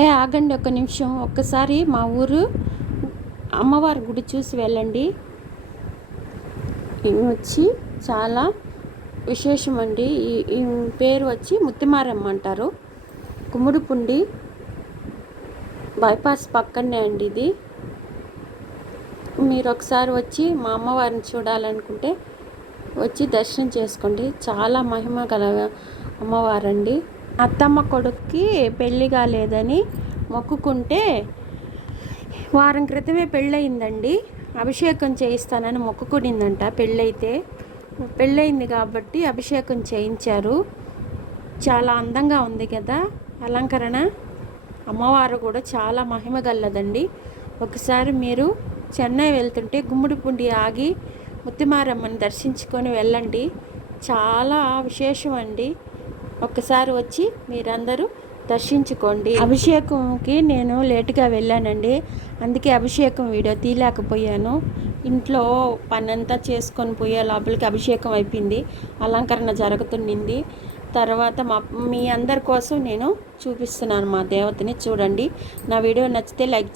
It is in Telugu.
ఏ ఆగండి ఒక నిమిషం. ఒక్కసారి మా ఊరు అమ్మవారి గుడి చూసి వెళ్ళండి. ఇవి వచ్చి చాలా విశేషం అండి ఈ పేరు వచ్చి ముత్తిమారమ్మ అంటారు. కుమ్ముడుపుండి బైపాస్ పక్కనే అండి ఇది. మీరు ఒకసారి వచ్చి మా అమ్మవారిని చూడాలనుకుంటే వచ్చి దర్శనం చేసుకోండి. చాలా మహిమ గల అమ్మవారండి. అత్తమ్మ కొడుక్కి పెళ్ళి కాలేదని మొక్కుకుంటే వారం క్రితమే పెళ్ళయిందండి. అభిషేకం చేయిస్తానని మొక్కుకునిందంట పెళ్ళైతే. పెళ్ళయింది కాబట్టి అభిషేకం చేయించారు. చాలా అందంగా ఉంది కదా అలంకరణ. అమ్మవారు కూడా చాలా మహిమ గల్లదండి ఒకసారి మీరు చెన్నై వెళ్తుంటే గుమ్మడిపుండి ఆగి ముత్తిమారమ్మని దర్శించుకొని వెళ్ళండి. చాలా విశేషం అండి ఒక్కసారి వచ్చి మీరందరూ దర్శించుకోండి. అభిషేకంకి నేను లేటుగా వెళ్ళానండి. అందుకే అభిషేకం వీడియో తీయలేకపోయాను. ఇంట్లో పనంతా చేసుకొని పోయే లోపలికి అభిషేకం అయిపోయింది. అలంకరణ జరుగుతుండింది. తర్వాత మా మీ అందరి కోసం నేను చూపిస్తున్నాను మా దేవతని. చూడండి. నా వీడియో నచ్చితే లైక్